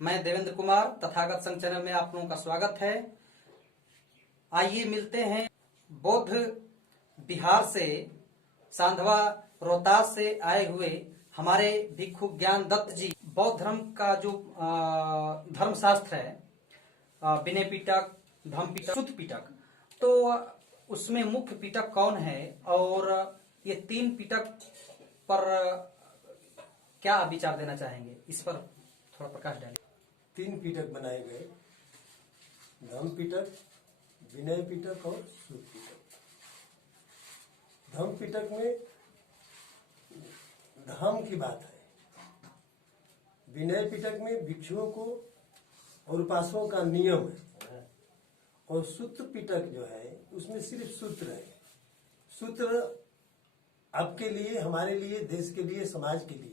मैं देवेंद्र कुमार तथागत संघ चैनल में आप लोगों का स्वागत है। आइए मिलते हैं बौद्ध बिहार से, सांधवा रोहतास से आए हुए हमारे भिक्षु ज्ञान दत्त जी। बौद्ध धर्म का जो धर्म शास्त्र है, विनय पिटक, धम्म पिटक, सुत्त पिटक, तो उसमें मुख्य पिटक कौन है और ये तीन पिटक पर क्या विचार देना चाहेंगे, इस पर थोड़ा प्रकाश डालिए। तीन पिटक बनाए गए, धम्म पिटक, विनय पिटक और सुत्त पिटक। धम्म पिटक में धम्म की बात है, विनय पिटक में भिक्षुओं को और उपासकों का नियम है, और सुत्त पिटक जो है उसमें सिर्फ सूत्र है। सूत्र आपके लिए, हमारे लिए, देश के लिए, समाज के लिए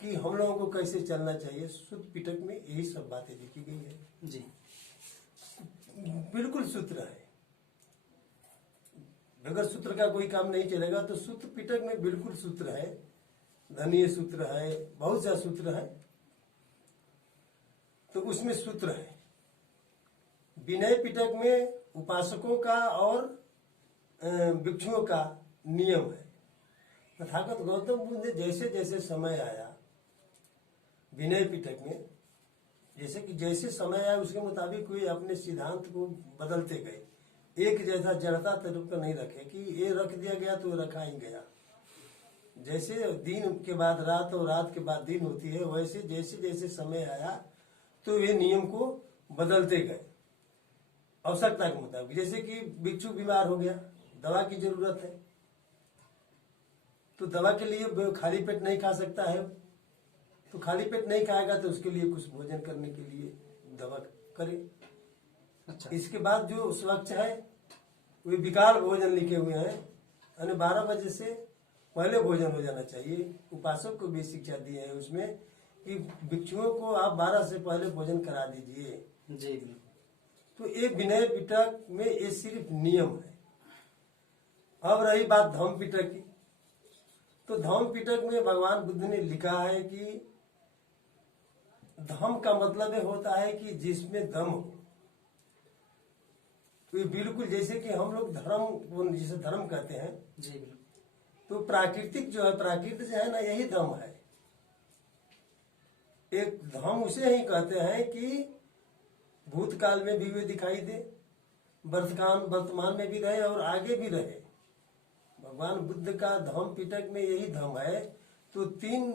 कि हम लोगों को कैसे चलना चाहिए। सुत्त पिटक में यही सब बातें लिखी गई है जी। बिल्कुल सूत्र है, अगर सूत्र का कोई काम नहीं चलेगा तो सुत्त पिटक में बिल्कुल सूत्र है। धनीय सूत्र है, बहुत सा सूत्र है, तो उसमें सूत्र है। विनय पिटक में उपासकों का और भिक्षुओं का नियम है। तथागत गौतम बुद्ध ने जैसे जैसे समय आया, विनय पिटक में जैसे कि जैसे समय आया उसके मुताबिक वे अपने सिद्धांत को बदलते गए। एक जैसा जड़ता तरीका नहीं रखे कि ये रख दिया गया तो रखा ही गया। जैसे दिन के बाद रात और रात के बाद दिन होती है, वैसे जैसे जैसे समय आया तो वे नियम को बदलते गए आवश्यकता के मुताबिक। जैसे कि भिक्षु बीमार हो गया, दवा की जरूरत है, तो दवा के लिए खाली पेट नहीं खा सकता है, तो खाली पेट नहीं खाएगा तो उसके लिए कुछ भोजन करने के लिए दवा करे। अच्छा। इसके बाद जो स्वच्छ है वे विकाल भोजन लिखे हुए हैं, यानी 12 बजे से पहले भोजन हो जाना चाहिए। उपासक को भी शिक्षा दी है उसमें कि भिक्षुओं को आप 12 से पहले भोजन करा दीजिए जी। तो ये विनय पिटक में ये सिर्फ नियम है। अब रही बात धम्म पिटक की, तो धम्म पिटक में भगवान बुद्ध ने लिखा है कि धम्म का मतलब होता है कि जिसमें दम हो। तो ये बिल्कुल जैसे कि हम लोग धर्म, जिसे धर्म कहते हैं जी बिल्कुल, तो प्राकृतिक जो है, प्राकृत जो है ना, यही धम्म है। एक धम्म उसे ही कहते हैं कि भूतकाल में भी वे दिखाई दे, वर्तमान में भी रहे और आगे भी रहे। भगवान बुद्ध का धम्म पिटक में यही धम्म है। तो तीन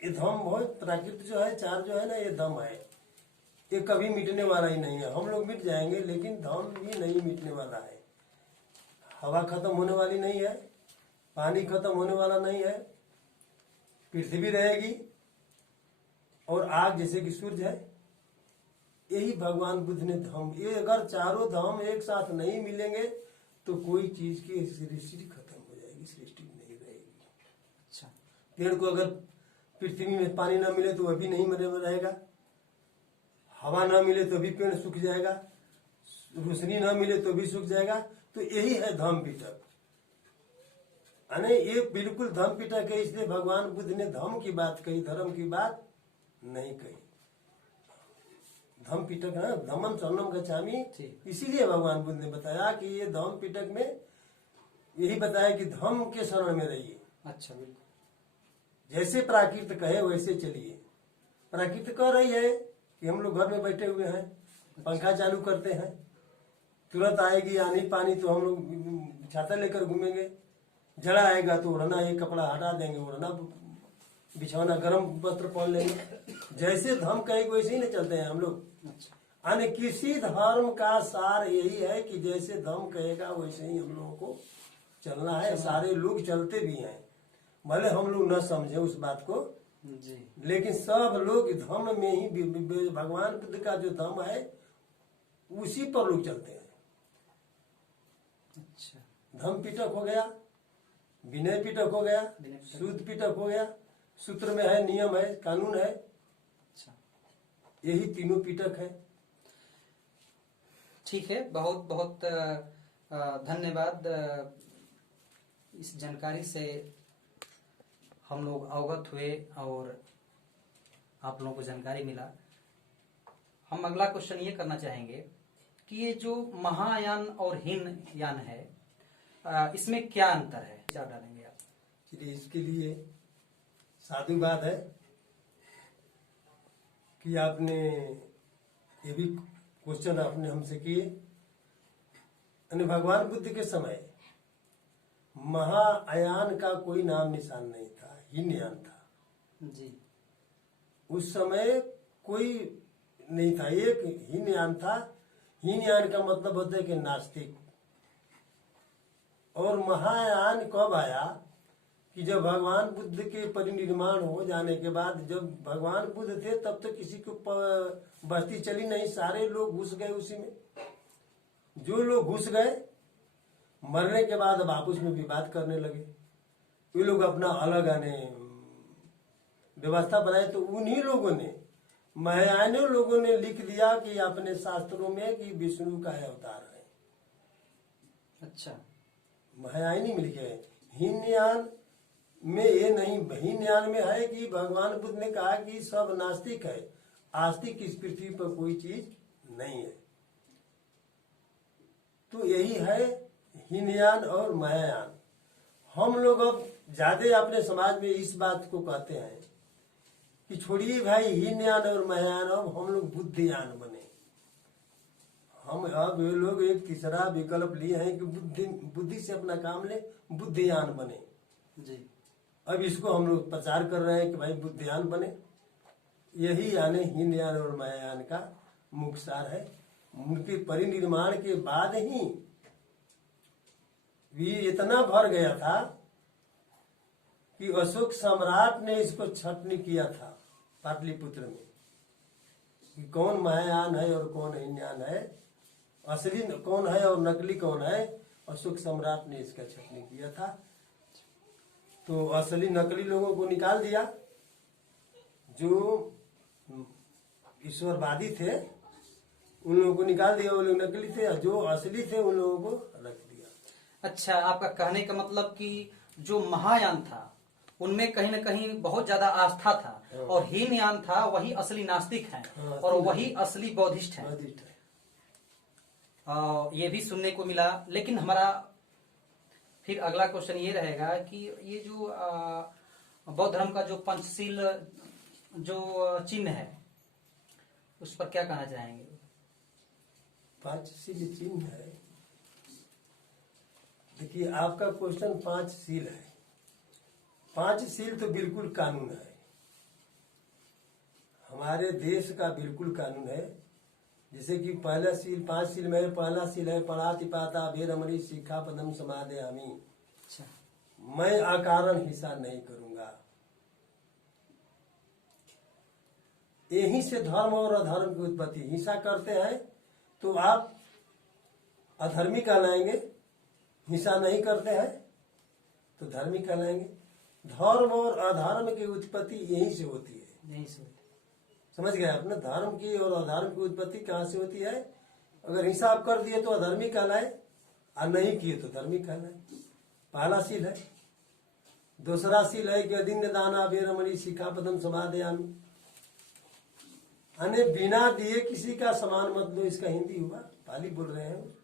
ये धम्म हो, प्राकृत जो है, चार जो है ना, ये धम्म है। ये कभी मिटने वाला ही नहीं है। हम लोग मिट जाएंगे लेकिन धम्म भी नहीं मिटने वाला है। हवा खत्म होने वाली नहीं है, पानी खत्म होने वाला नहीं है, पृथ्वी रहेगी और आग जैसे कि सूर्य है। यही भगवान बुद्ध ने धम्म, ये अगर चारों धम्म एक साथ नहीं मिलेंगे तो कोई चीज की सृष्टि खत्म हो जाएगी, सृष्टि नहीं रहेगी। अच्छा। पेड़ को अगर पृथ्वी में पानी ना मिले तो वह भी नहीं मरे रहेगा, हवा ना मिले तो भी पेड़ सूख जाएगा, रोशनी ना मिले तो भी सूख जाएगा। तो यही है धम्म पिटक, यानी ये बिल्कुल धम्म पिटक है। इसलिए भगवान बुद्ध ने धम्म की बात कही, धर्म की बात नहीं कही। धम्म पिटक है, धम्मं शरणं गच्छामि, इसीलिए भगवान बुद्ध ने बताया कि ये धम्म पिटक में यही बताया कि धम्म के शरण में रहिए। अच्छा, बिल्कुल। जैसे प्राकृत कहे वैसे चलिए। प्राकृत कह रही है कि हम लोग घर में बैठे हुए हैं, पंखा चालू करते हैं, तुरंत आएगी आनी पानी तो हम लोग छाता लेकर घूमेंगे। जड़ा आएगा तो ओढ़ना, ये कपड़ा हटा देंगे, ओढ़ना बिछौना गर्म वस्त्र पहन लेंगे। जैसे धम्म कहेगी वैसे ही नहीं चलते हैं हम लोग। यानी किसी धर्म का सार यही है कि जैसे धम्म कहेगा वैसे ही हम लोगों को चलना है। सारे लोग चलते भी हैं, भले हम लोग न समझे उस बात को जी, लेकिन सब लोग धम्म में ही, भगवान बुद्ध का जो धम्म है उसी पर लोग चलते हैं। अच्छा। धम्म पिटक हो गया, विनय पिटक हो गया, सुत्त पिटक हो गया। सूत्र में है, नियम है, कानून है। अच्छा, यही तीनों पिटक है। ठीक है, बहुत बहुत धन्यवाद। इस जानकारी से हम लोग अवगत हुए और आप लोगों को जानकारी मिला। हम अगला क्वेश्चन ये करना चाहेंगे कि ये जो महायान और हीनयान है, इसमें क्या अंतर है, क्या डालेंगे आप? चलिए, इसके लिए साधु बात है कि आपने ये भी क्वेश्चन आपने हमसे किए। यानी भगवान बुद्ध के समय महायान का कोई नाम निशान नहीं था, हीनयान था जी। उस समय कोई नहीं था, एक हीनयान था। हीनयान का मतलब होता है कि नास्तिक। और महायान कब आया कि जब भगवान बुद्ध के परिनिर्माण हो जाने के बाद, जब भगवान बुद्ध थे तब तो किसी को बस्ती चली नहीं, सारे लोग घुस गए उसी में। जो लोग घुस गए, मरने के बाद अब आपस में विवाद करने लगे। वे लोग अपना अलग आने व्यवस्था बनाए, तो उन्हीं लोगों ने, महायानियों लोगों ने लिख दिया कि अपने शास्त्रों में कि विष्णु का अवतार है। अच्छा, महायानी में लिखे हैं। हीनयान में ये नहीं, हीनयान में है कि भगवान बुद्ध ने कहा कि सब नास्तिक है, आस्तिक इस पृथ्वी पर कोई चीज नहीं है। तो यही है हीनयान और महायान। हम लोग अब ज्यादा अपने समाज में इस बात को कहते हैं कि छोड़िए भाई हीनयान और महायान, अब हम लोग बुद्धियान बने। हम अब ये लोग एक तीसरा विकल्प लिए हैं कि बुद्धि से अपना काम ले, बुद्धियान बने जी। अब इसको हम लोग प्रचार कर रहे हैं कि भाई बुद्धियान बने। यही यानी हीनयान और महायान का मुख्य सार है। उनके परिनिर्माण के बाद ही भी इतना भर गया था कि अशोक सम्राट ने इसको छटनी किया था पाटलिपुत्र में कि कौन महायान है और कौन हीनयान है, असली कौन है और नकली कौन है। अशोक सम्राट ने इसका छटनी किया था। तो असली नकली लोगों को निकाल दिया, जो ईश्वरवादी थे उन लोगों को निकाल दिया, वो लोग नकली थे। जो असली थे उन लोगों को रख दिया। अच्छा, आपका कहने का मतलब कि जो महायान था उनमें कहीं न कहीं बहुत ज्यादा आस्था था, और हीनयान था वही असली नास्तिक हैं, और वही असली बौद्धिस्ट हैं। ये भी सुनने को मिला। लेकिन हमारा फिर अगला क्वेश्चन ये रहेगा कि ये जो बौद्ध धर्म का जो पंचशील जो चिन्ह है, उस पर क्या कहना चाहेंगे? पंचशील चिन्ह है, देखिए आपका क्वेश्चन पंचशील है। पंचशील तो बिल्कुल कानून है, हमारे देश का बिल्कुल कानून है। जैसे कि पहला सील, पांच सील में पहला सील है पणातिपाता भेरमणि सिक्खापदम समादयामि। अच्छा, मैं अकारण हिंसा नहीं करूंगा। यहीं से धर्म और अधर्म की उत्पत्ति। हिंसा करते हैं तो आप अधर्मी कहलाएंगे, हिंसा नहीं करते हैं तो धर्मी कहलाएंगे। धर्म और अधर्म की उत्पत्ति यहीं से होती है। यही से समझ गए आपने? धर्म की और अधर्म की उत्पत्ति कहाँ से होती है? अगर हिंसा आप कर दिए तो अधर्मी कहलाए, और नहीं किए तो धर्मी कहलाए। पहला सील है। दूसरा सील है कि अदिन्य दाना भेरमणि सिक्खापदम समादयामि, यानी बिना दिए किसी का सामान मत लो। इसका हिंदी हुआ, पाली बोल रहे हैं।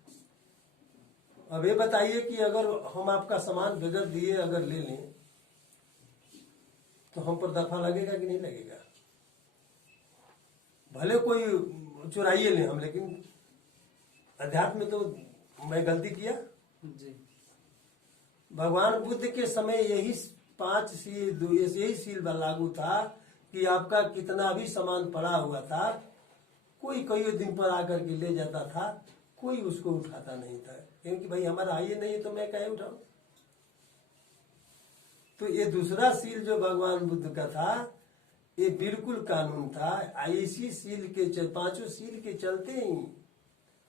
अब ये बताइए कि अगर हम आपका सामान बगैर दिए अगर ले लें तो हम पर दफा लगेगा कि नहीं लगेगा? भले कोई चुराइए ले हम, लेकिन अध्यात्म में तो मैं गलती किया जी। भगवान बुद्ध के समय यही पांच सील, यही सील लागू था कि आपका कितना भी सामान पड़ा हुआ था, कोई कई दिन पर आकर के ले जाता था, कोई उसको उठाता नहीं था, क्योंकि भाई हमारा है नहीं है तो मैं कहीं उठाऊं। तो ये दूसरा सील जो भगवान बुद्ध का था, ये बिल्कुल कानून था। इसी सील के, पांचों सील के चलते ही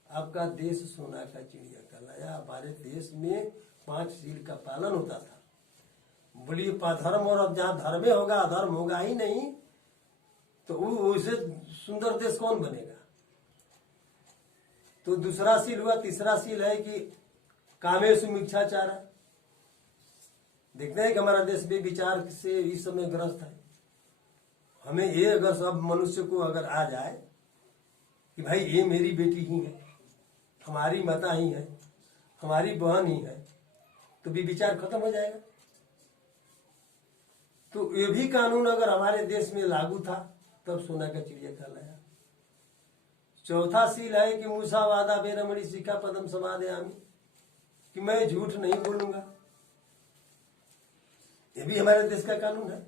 आपका देश सोना का चिड़िया कहलाया। हमारे देश में 5 सील का पालन होता था। बोलिए धर्म, और अब जहाँ धर्म होगा अधर्म होगा ही नहीं, तो उसे सुंदर देश कौन बनेगा? तो दूसरा सील हुआ। तीसरा सील है कि कामेषु मिच्छाचारा। देखते हैं कि हमारा देश भी विचार से इस समय ग्रस्त है। हमें ये अगर सब मनुष्य को अगर आ जाए कि भाई ये मेरी बेटी ही है, हमारी माता ही है, हमारी बहन ही है, तो भी विचार खत्म हो जाएगा। तो ये भी कानून अगर हमारे देश में लागू था तब सोना का चिड़िया कहलाया। चौथा सील है कि मूसा वादा बेरमणि सिक्खा पदम समादयामि, कि मैं झूठ नहीं बोलूंगा। ये भी हमारे देश का कानून है।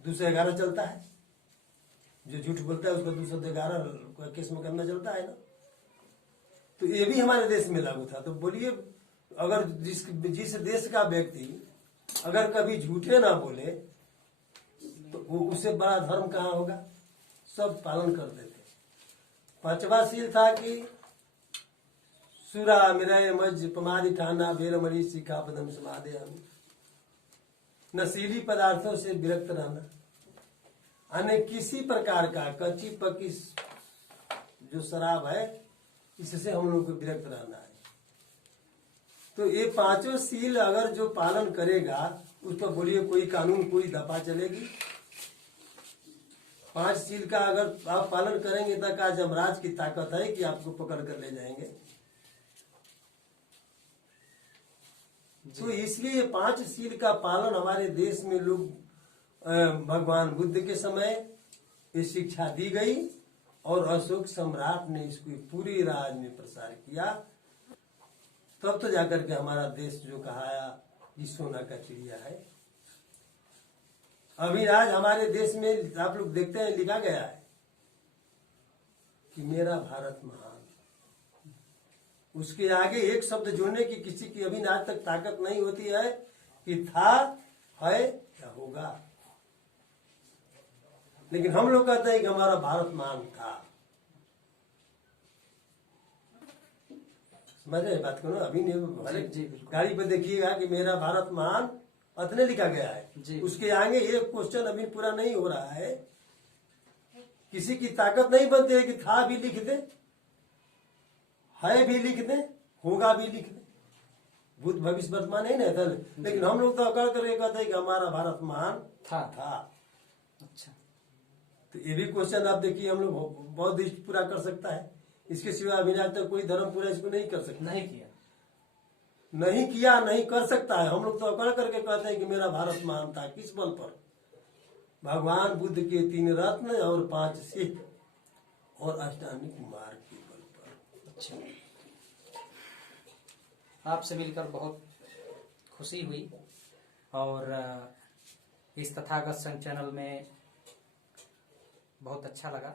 211 चलता है, जो झूठ बोलता है उसको 211 केस मुकदमा चलता है ना। तो ये भी हमारे देश में लागू था। तो बोलिए, अगर जिस देश का व्यक्ति अगर कभी झूठे ना बोले तो वो उससे बड़ा धर्म कहाँ होगा। सब पालन करते थे। 5वां सील था कि सुरा मिरय मज पमादि ठाना बेरमणि सिक्खा पदम समादयामि, नशीली पदार्थों से विरक्त रहना। अन्य किसी प्रकार का कच्ची पक्की जो शराब है इससे हम लोग को विरक्त रहना है। तो ये 5 सील अगर जो पालन करेगा उस पर बोलिए कोई कानून कोई दफा चलेगी। 5 सील का अगर आप पालन करेंगे तक आज यमराज की ताकत है कि आपको पकड़ कर ले जाएंगे। तो इसलिए 5 सील का पालन हमारे देश में लोग भगवान बुद्ध के समय ये शिक्षा दी गई और अशोक सम्राट ने इसको पूरी राज में प्रसार किया। तब तो जाकर के हमारा देश जो कहाया कि सोना का चिड़िया है। अभी आज हमारे देश में आप लोग देखते हैं लिखा गया है कि मेरा भारत महान। उसके आगे एक शब्द जोड़ने की किसी की अभी आज तक ताकत नहीं होती है कि था, है या होगा। लेकिन हम लोग कहते हैं कि हमारा भारत महान था। समझ रहे बात को ना। अभी नहीं, गाड़ी पर देखिएगा कि मेरा भारत महान अतने लिखा गया है। उसके आगे एक क्वेश्चन अभी पूरा नहीं हो रहा है। किसी की ताकत नहीं बनती है कि था भी लिख दे, है भी लिख दे, होगा भी लिख दे। भूत भविष्य वर्तमान है ना। लेकिन हम लोग तो अकड़ करके कहते हैं कि हमारा भारत महान था। अच्छा, तो ये भी क्वेश्चन आप देखिए, हम लोग बहुत दृष्टि पूरा कर सकता है। इसके सिवा अभी आज तक कोई धर्म पूरा इसको नहीं कर सकता। नहीं किया, नहीं कर सकता है। हम लोग तो अकड़ करके कहते हैं कि मेरा भारत महान था। किस बल पर? भगवान बुद्ध के 3 रत्न और 5 सिख और अष्टांगिक मार्ग के बल पर। अच्छा, आपसे मिलकर बहुत खुशी हुई और इस तथागत संघ चैनल में बहुत अच्छा लगा।